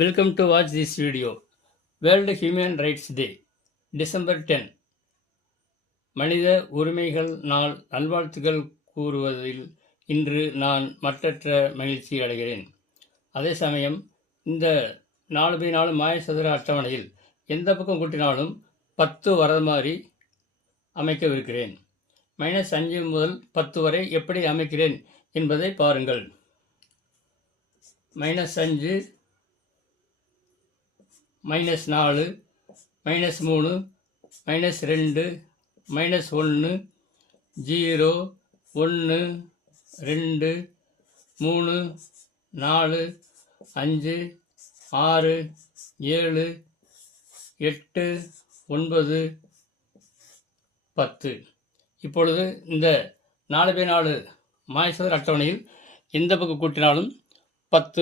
Welcome to watch this video. World Human Rights Day, December 10. மனித உரிமைகள் நாள் நல்வாழ்த்துக்கள் கூறுவதில் இன்று நான் மட்டற்ற மகிழ்ச்சி அடைகிறேன். அதே சமயம் இந்த 4x4 மாயசதுர அட்டவணையில் எந்த பக்கம் கூட்டினாலும் 10 வரது மாதிரி அமைக்கவிருக்கிறேன். -5 முதல் 10 வரை எப்படி அமைக்கிறேன் என்பதை பாருங்கள். -5, -4, -3, -2, -1, 0, 1, 2, 3, 4, 5, 6, 7, 8, 9, 10. இப்பொழுது இந்த 4x4 மாயசதுர அட்டவணையில் எந்த பக்கம் கூட்டினாலும் 10